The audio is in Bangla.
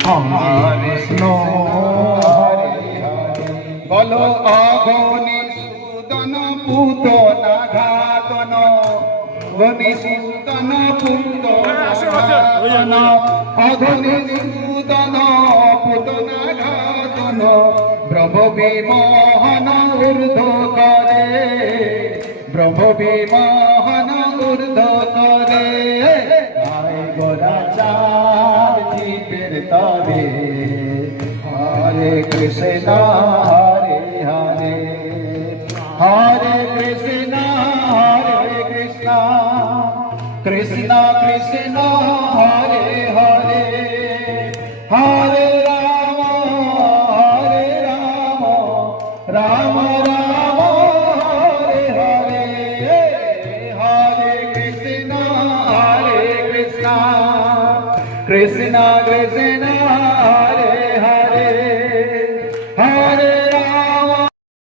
কৃষ্ণ বলো অগণি সুদন পুতনা ঘাতন গণি সুদন পুতনা অগণি সুদন পুতনা ঘাতন প্রভু বিমোহন ঊর্ধ্ব করে প্রভু বিমোহন ঊর্ধ্ব করে আয় গোরাচার জীবের তরে হরে কৃষ্ণ হরে হরে হরে কৃষ্ণ কৃষ্ণ কৃষ্ণ হরে হরে হরে রাম রাম রাম হরে হরে হরে কৃষ্ণ কৃষ্ণ কৃষ্ণ